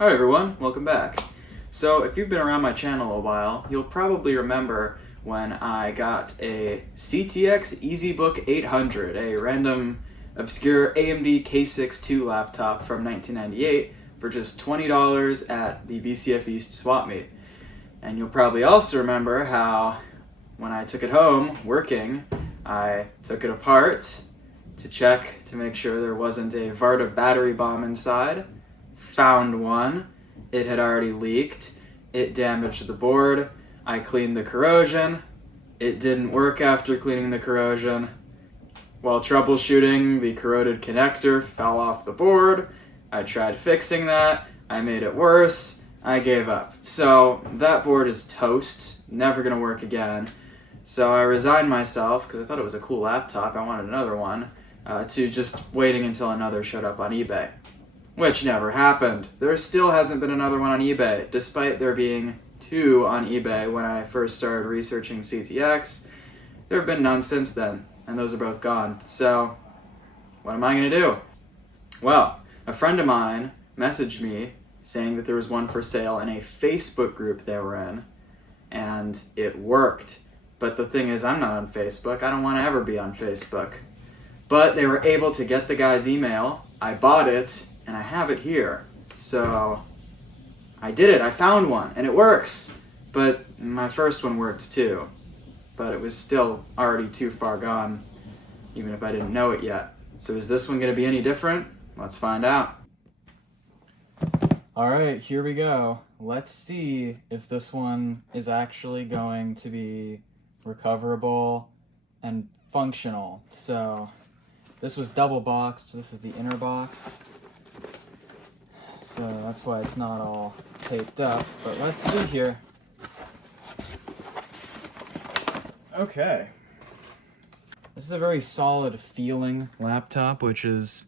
Hi everyone, welcome back. So if you've been around my channel a while, you'll probably remember when I got a CTX EzBook 800, a random obscure AMD K6-2 laptop from 1998 for just $20 at the VCF East swap meet. And you'll probably also remember how when I took it home working, I took it apart to check to make sure there wasn't a Varta battery bomb inside. Found one. It had already leaked. It damaged the board. I cleaned the corrosion. It didn't work after cleaning the corrosion. While troubleshooting, the corroded connector fell off the board. I tried fixing that. I made it worse. I gave up. So that board is toast. Never gonna work again. So I resigned myself, because I thought it was a cool laptop, I wanted another one, to just waiting until another showed up on eBay. Which never happened. There still hasn't been another one on eBay, despite there being two on eBay when I first started researching CTX. There have been none since then, and those are both gone. So, what am I going to do? Well, a friend of mine messaged me saying that there was one for sale in a Facebook group they were in, and it worked. But the thing is, I'm not on Facebook. I don't want to ever be on Facebook. But they were able to get the guy's email. I bought it, and I have it here. So I did it. I found one, and it works. But my first one worked too. But it was still already too far gone, even if I didn't know it yet. So is this one going to be any different? Let's find out. All right, here we go. Let's see if this one is actually going to be recoverable and functional. So this was double boxed. This is the inner box. So that's why it's not all taped up. But let's see here. Okay. This is a very solid feeling laptop, which is,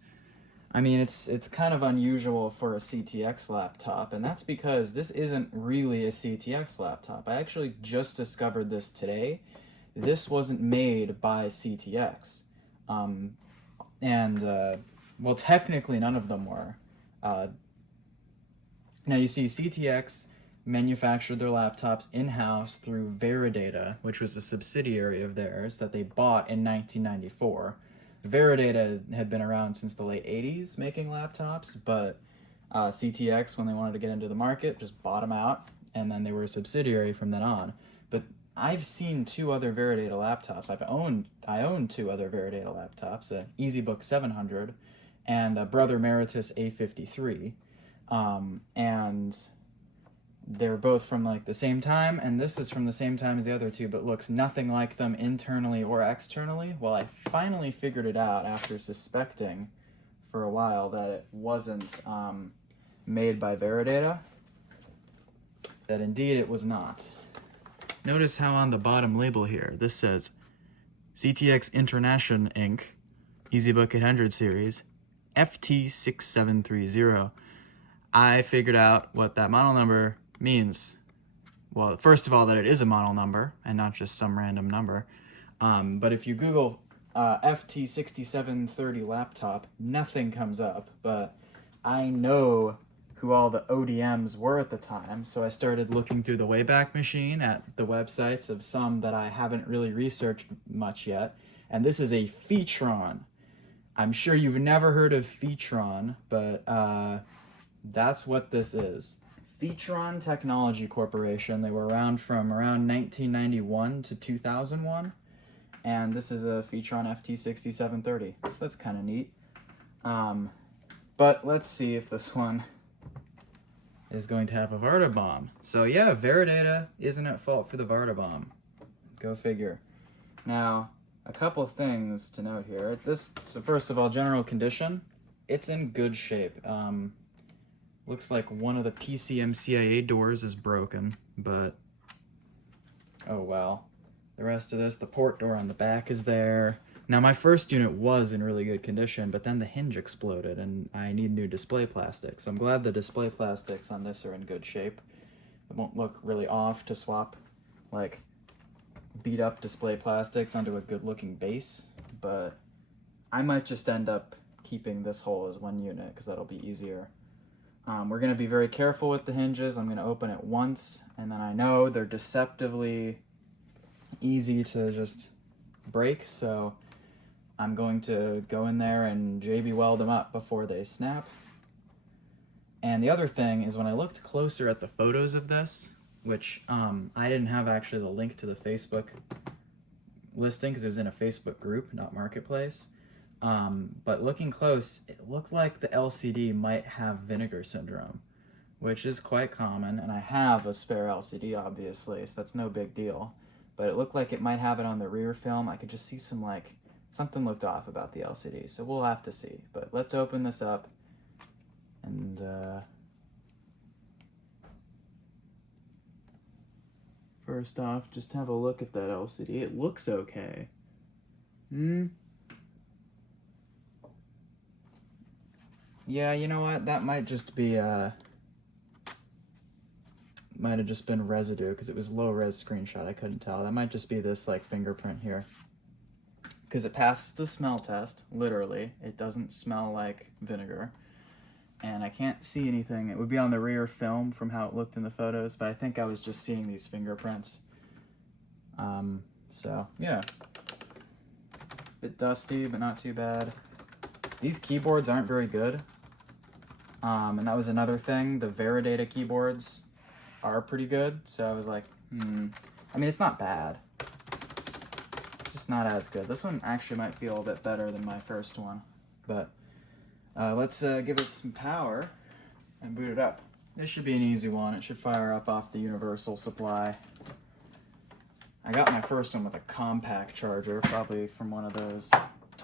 I mean, it's kind of unusual for a CTX laptop, and that's because this isn't really a CTX laptop. I actually just discovered this today. This wasn't made by CTX. Well, technically none of them were. Now you see CTX manufactured their laptops in-house through Veridata, which was a subsidiary of theirs that they bought in 1994. Veridata had been around since the late 80s making laptops, but CTX, when they wanted to get into the market, just bought them out, and then they were a subsidiary from then on. But I've seen two other Veridata laptops. I own two other Veridata laptops, a EzBook 700 and a Brother Emeritus A53. And they're both from like the same time, and this is from the same time as the other two, but looks nothing like them internally or externally. Well, I finally figured it out after suspecting for a while that it wasn't made by Veridata, that indeed it was not. Notice how on the bottom label here, this says CTX International Inc., EzBook 800 series, FT6730. I figured out what that model number means. Well, first of all, that it is a model number and not just some random number. But if you Google FT6730 laptop, nothing comes up. But I know who all the ODMs were at the time, so I started looking through the Wayback Machine at the websites of some that I haven't really researched much yet. And this is a Featron. I'm sure you've never heard of Featron, but that's what this is. Featron Technology Corporation. They were around from around 1991 to 2001, and this is a Featron FT6730, so that's kind of neat. But let's see if this one is going to have a Varta bomb. So yeah, Veridata isn't at fault for the Varta bomb. Go figure. Now, a couple things to note here. So first of all, general condition. It's in good shape. Looks like one of the PCMCIA doors is broken, but oh well. The rest of this, the port door on the back is there. Now my first unit was in really good condition, but then the hinge exploded and I need new display plastic. So I'm glad the display plastics on this are in good shape. It won't look really off to swap like beat up display plastics onto a good looking base, but I might just end up keeping this whole as one unit because that'll be easier. We're going to be very careful with the hinges. I'm going to open it once, and then I know they're deceptively easy to just break, so I'm going to go in there and JB weld them up before they snap. And the other thing is, when I looked closer at the photos of this, which I didn't have actually the link to the Facebook listing because it was in a Facebook group, not Marketplace. But looking close, it looked like the LCD might have vinegar syndrome, which is quite common, and I have a spare LCD, obviously, so that's no big deal. But it looked like it might have it on the rear film. I could just see something looked off about the LCD, so we'll have to see. But let's open this up, and first off, just have a look at that LCD. It looks okay. Yeah, you know what? That might just be might have just been residue because it was low-res screenshot. I couldn't tell. That might just be this like fingerprint here, because it passed the smell test. Literally, it doesn't smell like vinegar, and I can't see anything. It would be on the rear film from how it looked in the photos, but I think I was just seeing these fingerprints. So yeah, bit dusty, but not too bad. These keyboards aren't very good, and that was another thing. The Varta keyboards are pretty good, so I was like, I mean, it's not bad, just not as good. This one actually might feel a bit better than my first one, but let's give it some power and boot it up. This should be an easy one. It should fire up off the universal supply. I got my first one with a compact charger, probably from one of those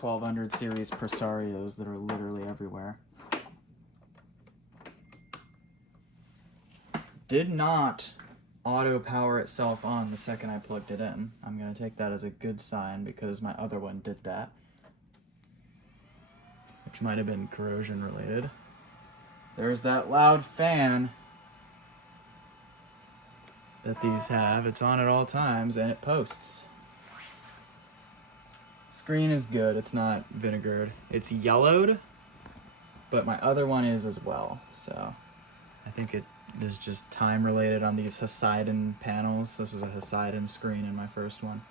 1200 series Presarios that are literally everywhere. Did not auto power itself on the second I plugged it in. I'm going to take that as a good sign because my other one did that, which might have been corrosion related. There's that loud fan that these have. It's on at all times and it posts. Screen is good. It's not vinegared. It's yellowed, but my other one is as well. So I think it is just time related on these Poseidon panels. This was a Poseidon screen in my first one.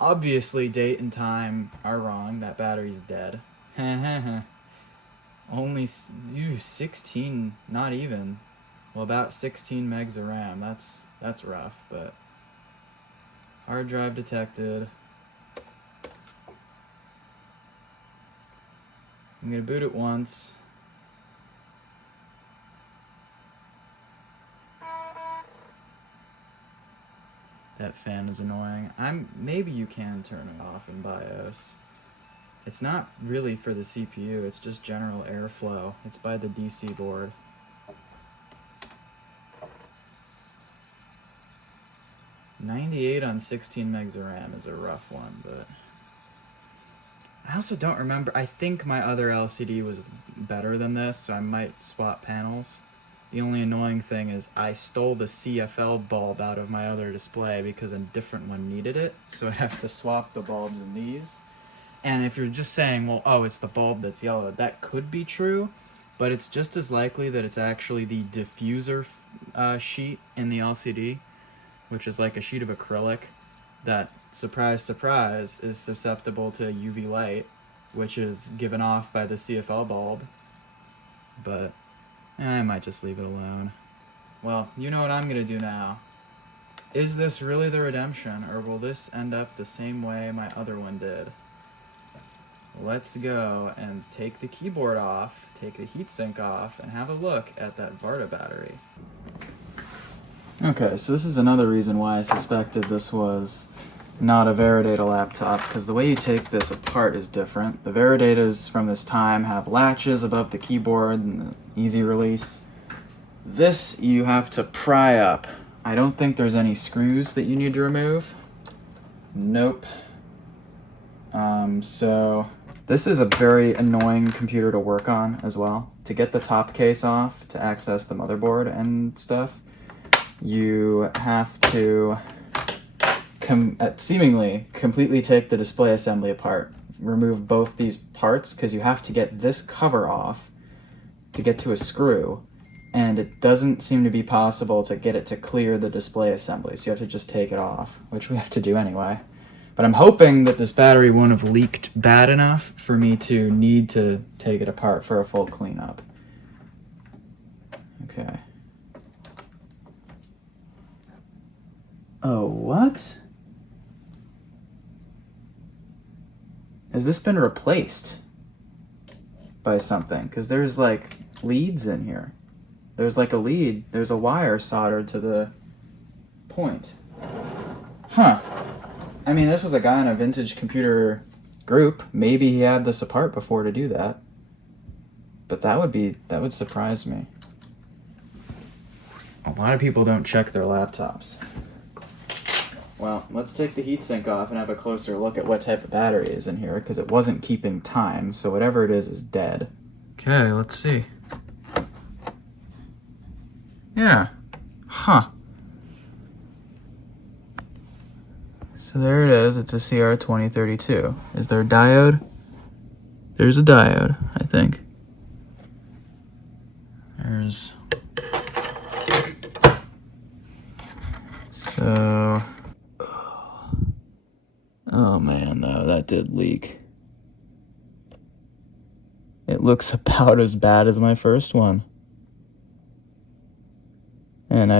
Obviously, date and time are wrong. That battery's dead. Only 16, not even. Well, about 16 megs of RAM. That's rough, but hard drive detected. I'm gonna boot it once. That fan is annoying. Maybe you can turn it off in BIOS. It's not really for the CPU, it's just general airflow. It's by the DC board. $98 on 16 megs of RAM is a rough one, but I also don't remember. I think my other LCD was better than this, so I might swap panels. The only annoying thing is I stole the CFL bulb out of my other display because a different one needed it, so I have to swap the bulbs in these. And if you're just saying, well, oh, it's the bulb that's yellow, that could be true, but it's just as likely that it's actually the diffuser sheet in the LCD, which is like a sheet of acrylic that, surprise, surprise, is susceptible to UV light, which is given off by the CFL bulb. But I might just leave it alone. Well, you know what I'm gonna do now. Is this really the redemption, or will this end up the same way my other one did? Let's go and take the keyboard off, take the heatsink off, and have a look at that Varta battery. Okay, so this is another reason why I suspected this was not a Varta laptop, because the way you take this apart is different. The Vartas from this time have latches above the keyboard and the easy release. This you have to pry up. I don't think there's any screws that you need to remove. Nope. So this is a very annoying computer to work on as well. To get the top case off, to access the motherboard and stuff, you have to seemingly completely take the display assembly apart. Remove both these parts because you have to get this cover off to get to a screw. and it doesn't seem to be possible to get it to clear the display assembly, so you have to just take it off, which we have to do anyway. But I'm hoping that this battery won't have leaked bad enough for me to need to take it apart for a full cleanup. Okay. Oh, what? Has this been replaced by something? Because there's like leads in here. There's like a lead. There's a wire soldered to the point. Huh. I mean, this was a guy in a vintage computer group. Maybe he had this apart before to do that. But that would surprise me. A lot of people don't check their laptops. Well, let's take the heatsink off and have a closer look at what type of battery is in here, because it wasn't keeping time, so whatever it is dead. Okay, let's see. Yeah. Huh. So there it is. It's a CR2032. Is there a diode? There's a diode, I think. There's... So... Oh man, no, that did leak. It looks about as bad as my first one. And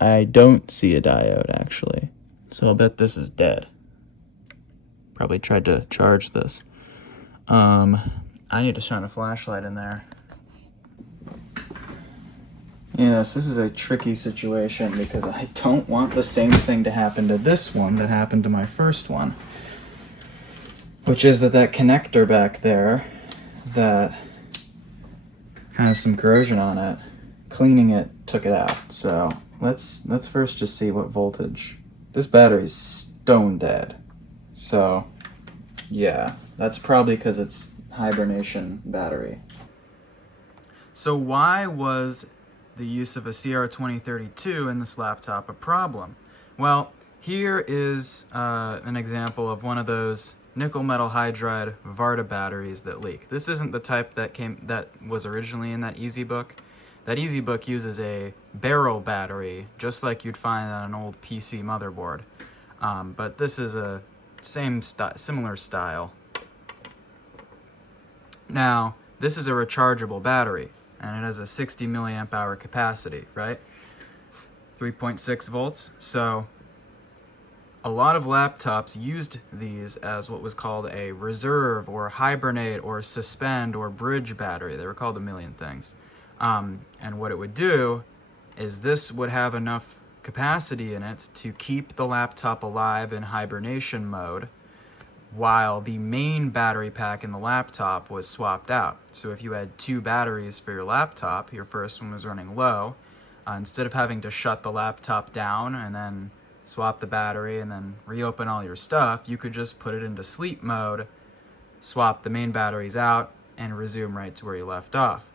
I don't see a diode, actually. So I'll bet this is dead. Probably tried to charge this. I need to shine a flashlight in there. Yes, this is a tricky situation because I don't want the same thing to happen to this one that happened to my first one. Which is that connector back there that has some corrosion on it, cleaning it took it out. So let's first just see what voltage. This battery's stone dead. So yeah, that's probably because it's hibernation battery. So why was the use of a CR2032 in this laptop a problem? Well, here is an example of one of those nickel metal hydride Varta batteries that leak. This isn't the type that was originally in that EzBook. That EzBook uses a barrel battery, just like you'd find on an old PC motherboard. But this is a similar style. Now, this is a rechargeable battery, and it has a 60 milliamp hour capacity, right? 3.6 volts. So a lot of laptops used these as what was called a reserve or hibernate or suspend or bridge battery. They were called a million things. And what it would do is this would have enough capacity in it to keep the laptop alive in hibernation mode while the main battery pack in the laptop was swapped out. So if you had two batteries for your laptop, your first one was running low, instead of having to shut the laptop down and then swap the battery and then reopen all your stuff, you could just put it into sleep mode, swap the main batteries out, and resume right to where you left off.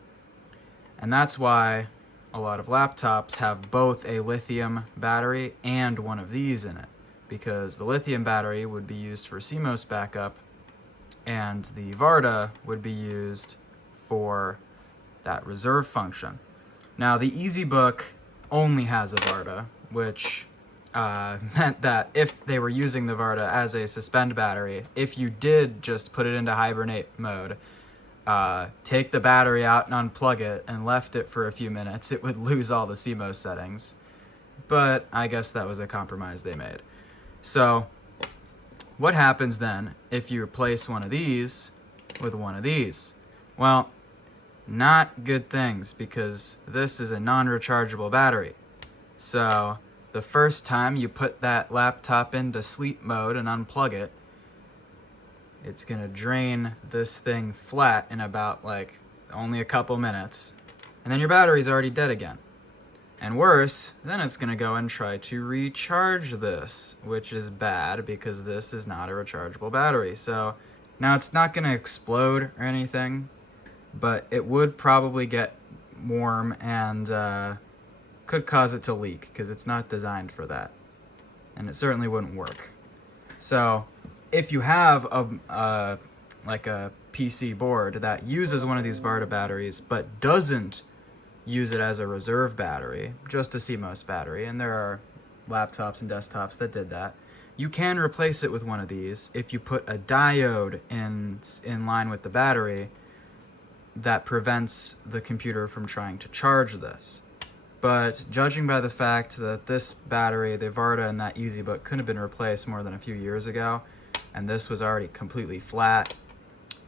And that's why a lot of laptops have both a lithium battery and one of these in it, because the lithium battery would be used for CMOS backup and the Varta would be used for that reserve function. Now the EzBook only has a Varta, which meant that if they were using the Varta as a suspend battery, if you did just put it into hibernate mode, take the battery out and unplug it and left it for a few minutes, it would lose all the CMOS settings. But I guess that was a compromise they made. So what happens then if you replace one of these with one of these? Well, not good things, because this is a non-rechargeable battery. So the first time you put that laptop into sleep mode and unplug it, it's gonna drain this thing flat in about like only a couple minutes, and then your battery's already dead again. And worse, then it's gonna go and try to recharge this, which is bad because this is not a rechargeable battery. So now it's not gonna explode or anything, but it would probably get warm and could cause it to leak because it's not designed for that. And it certainly wouldn't work. So if you have like a PC board that uses one of these Varta batteries but doesn't use it as a reserve battery, just a CMOS battery, and there are laptops and desktops that did that, you can replace it with one of these if you put a diode in line with the battery that prevents the computer from trying to charge this. But judging by the fact that this battery, the Varta and that EzBook, couldn't have been replaced more than a few years ago, and this was already completely flat,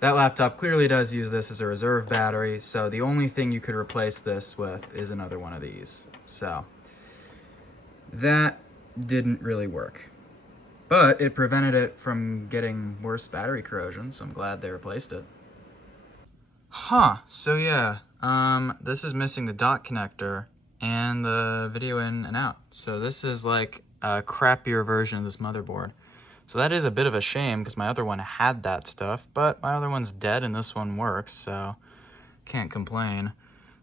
that laptop clearly does use this as a reserve battery, so the only thing you could replace this with is another one of these. So that didn't really work. But it prevented it from getting worse battery corrosion, so I'm glad they replaced it. So yeah, this is missing the dot connector and the video in and out. So this is like a crappier version of this motherboard. So that is a bit of a shame because my other one had that stuff, but my other one's dead and this one works, so can't complain.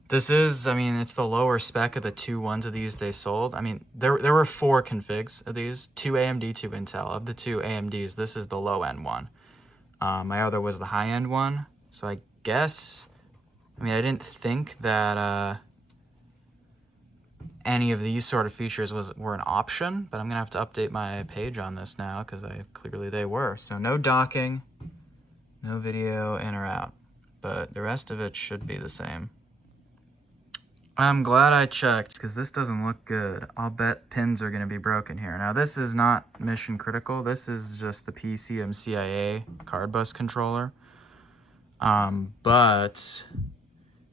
This is, I mean, it's the lower spec of the two ones of these they sold. I mean, there were 4 configs of these, 2 AMD, 2 Intel. Of the 2 AMDs, this is the low-end one. My other was the high-end one, so I guess, I mean, I didn't think that any of these sort of features were an option, but I'm gonna have to update my page on this now because clearly they were. So no docking, no video in or out, but the rest of it should be the same. I'm glad I checked because this doesn't look good. I'll bet pins are gonna be broken here. Now this is not mission critical. This is just the PCMCIA card bus controller. But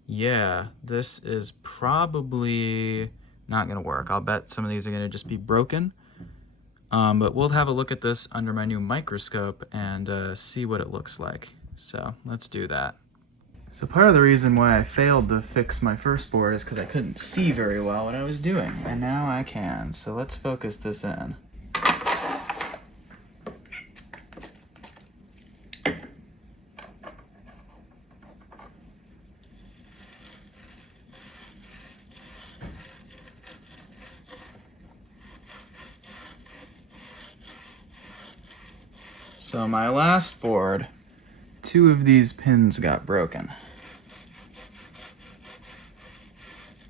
yeah, this is probably not gonna work. I'll bet some of these are gonna just be broken. But we'll have a look at this under my new microscope and see what it looks like. So let's do that. So part of the reason why I failed to fix my first board is because I couldn't see very well what I was doing, and now I can. So let's focus this in. So my last board, 2 of these pins got broken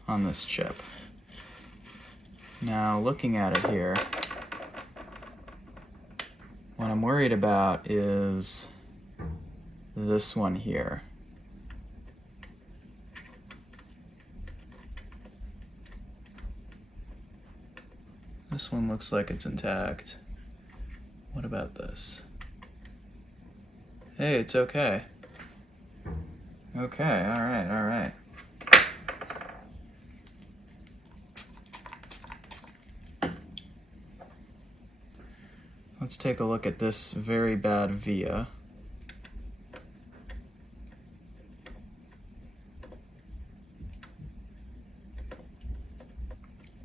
on this chip. Now looking at it here, what I'm worried about is this one here. This one looks like it's intact. What about this? Hey, it's okay. Okay, alright, alright. Let's take a look at this very bad via.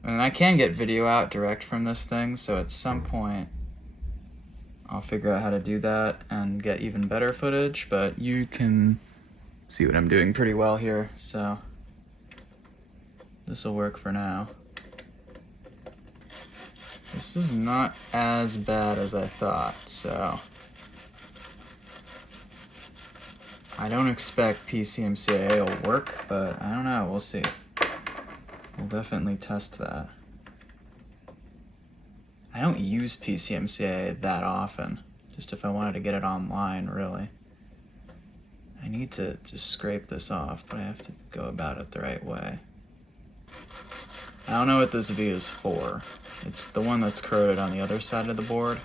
And I can get video out direct from this thing, so at some point I'll figure out how to do that and get even better footage, but you can see what I'm doing pretty well here, so this will work for now. This is not as bad as I thought, so I don't expect PCMCIA will work, but I don't know, we'll see. We'll definitely test that. I don't use PCMCIA that often, just if I wanted to get it online, really. I need to just scrape this off, but I have to go about it the right way. I don't know what this V is for. It's the one that's corroded on the other side of the board.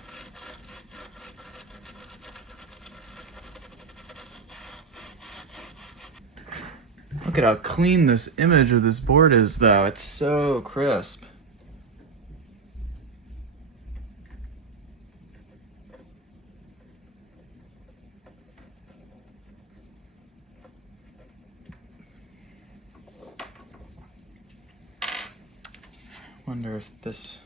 Look at how clean this image of this board is, though. It's so crisp. Wonder if this...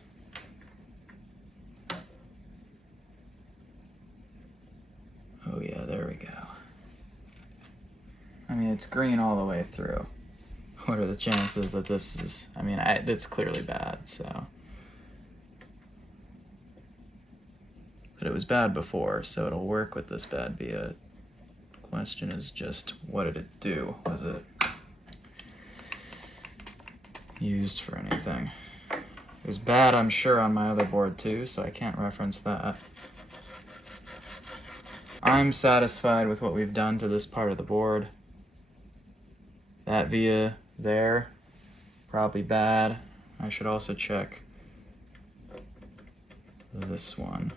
Oh yeah, there we go. I mean, it's green all the way through. What are the chances that this is... I mean, it's clearly bad, so... But it was bad before, so it'll work with this bad via question is just, what did it do? Was it used for anything? It was bad, I'm sure, on my other board too, so I can't reference that. I'm satisfied with what we've done to this part of the board. That via there, probably bad. I should also check this one.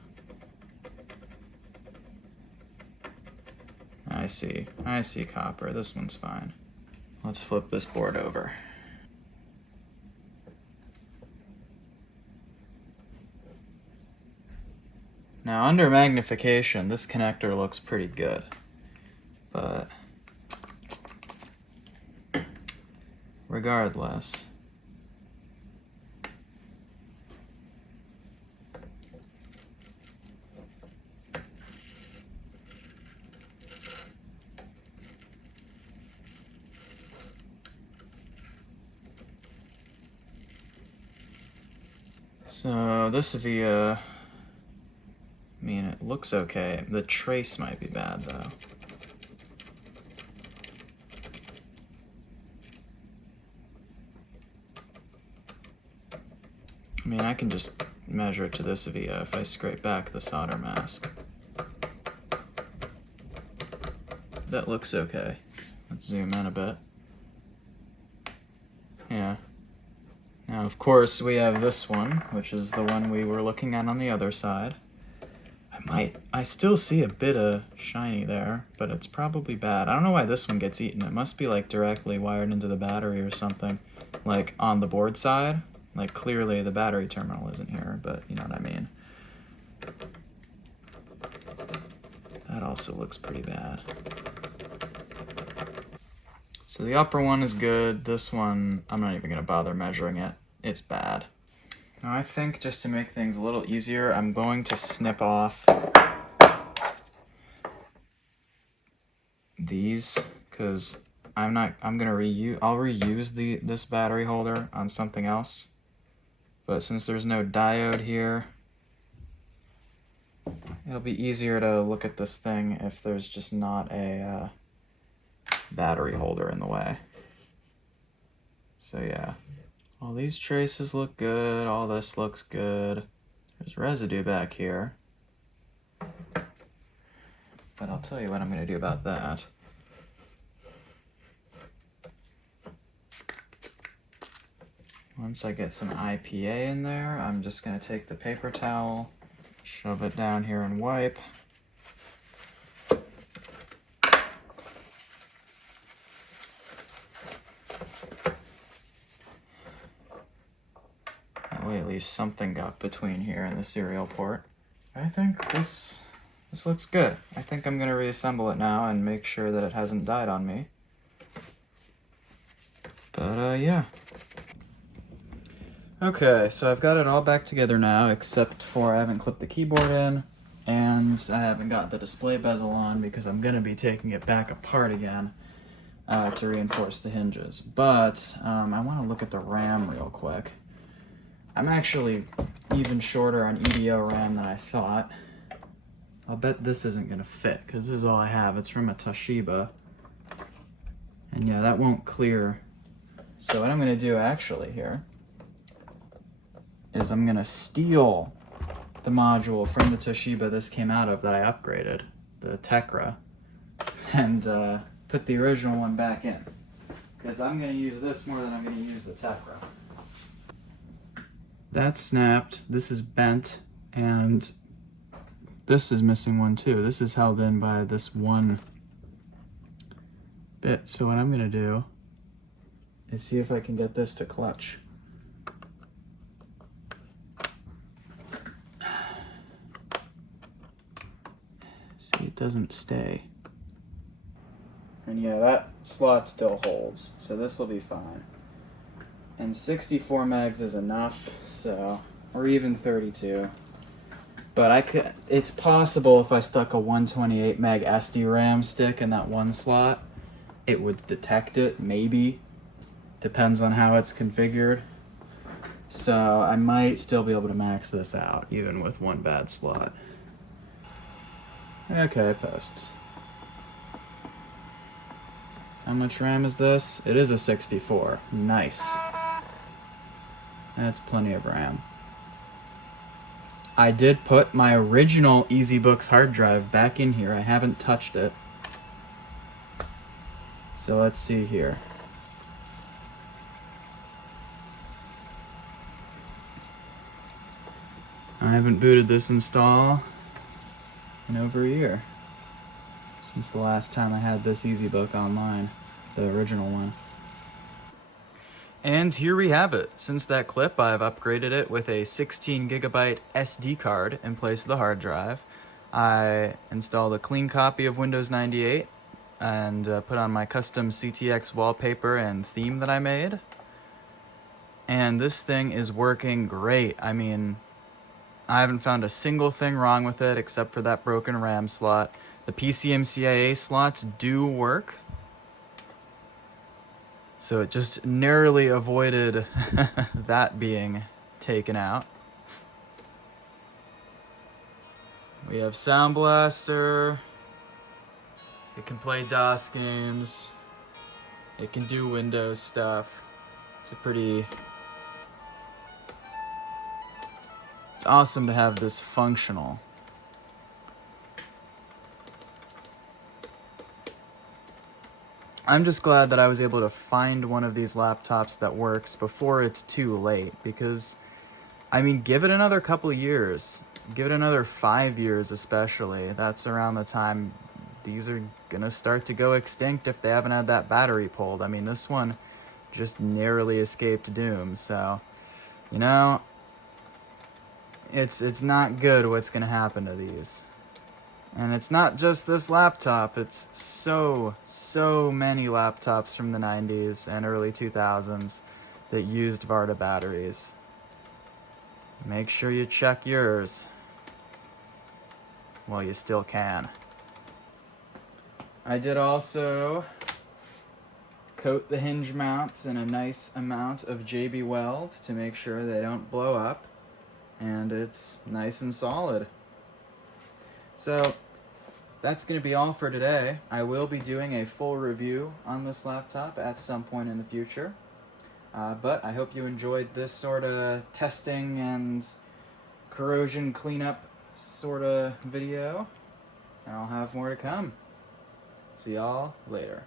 I see copper. This one's fine. Let's flip this board over. Now under magnification, this connector looks pretty good, but regardless, so this via, I mean, it looks okay. The trace might be bad though. I mean, I can just measure it to this via if I scrape back the solder mask. That looks okay. Let's zoom in a bit. Yeah. Now, of course, we have this one, which is the one we were looking at on the other side. I still see a bit of shiny there, but it's probably bad. I don't know why this one gets eaten. It must be like directly wired into the battery or something, like on the board side. Like clearly the battery terminal isn't here, but you know what I mean. That also looks pretty bad. So the upper one is good. This one, I'm not even gonna bother measuring it. It's bad. Now I think just to make things a little easier, I'm going to snip off these, because I'll reuse this battery holder on something else. But since there's no diode here, it'll be easier to look at this thing if there's just not a battery holder in the way. So yeah. All these traces look good, all this looks good. There's residue back here. But I'll tell you what I'm going to do about that. Once I get some IPA in there, I'm just going to take the paper towel, shove it down here and wipe. At least something got between here and the serial port. I think this looks good. I think I'm gonna reassemble it now and make sure that it hasn't died on me. But yeah. Okay, so I've got it all back together now, except for I haven't clipped the keyboard in, and I haven't got the display bezel on because I'm gonna be taking it back apart again to reinforce the hinges. But I wanna look at the RAM real quick. I'm actually even shorter on EDO RAM than I thought. I'll bet this isn't going to fit, because this is all I have. It's from a Toshiba. And yeah, that won't clear. So what I'm going to do actually here is I'm going to steal the module from the Toshiba this came out of that I upgraded, the Tekra, and put the original one back in. Because I'm going to use this more than I'm going to use the Tekra. That's snapped, this is bent, and this is missing one too. This is held in by this one bit. So what I'm gonna do is see if I can get this to clutch. See, it doesn't stay. And yeah, that slot still holds, so this will be fine. And 64 megs is enough, so, or even 32. But it's possible if I stuck a 128 meg SD RAM stick in that one slot, it would detect it, maybe. Depends on how it's configured. So I might still be able to max this out, even with one bad slot. Okay, posts. How much RAM is this? It is a 64. Nice. That's plenty of RAM. I did put my original EzBook's hard drive back in here. I haven't touched it. So let's see here. I haven't booted this install in over a year. Since the last time I had this EzBook online, the original one. And here we have it. Since that clip, I've upgraded it with a 16 gigabyte SD card in place of the hard drive. I installed a clean copy of Windows 98 and put on my custom CTX wallpaper and theme that I made. And this thing is working great. I mean, I haven't found a single thing wrong with it except for that broken RAM slot. The PCMCIA slots do work. So it just narrowly avoided that being taken out. We have Sound Blaster. It can play DOS games. It can do Windows stuff. It's awesome to have this functional. I'm just glad that I was able to find one of these laptops that works before it's too late, because, I mean, give it another couple of years. Give it another 5 years especially. That's around the time these are gonna start to go extinct if they haven't had that battery pulled. I mean, this one just narrowly escaped doom, so, you know, it's not good what's gonna happen to these. And it's not just this laptop, it's so many laptops from the 90s and early 2000s that used Varta batteries. Make sure you check yours while you still can. I did also coat the hinge mounts in a nice amount of JB Weld to make sure they don't blow up, and it's nice and solid. So that's going to be all for today. I will be doing a full review on this laptop at some point in the future. But I hope you enjoyed this sort of testing and corrosion cleanup sort of video. And I'll have more to come. See y'all later.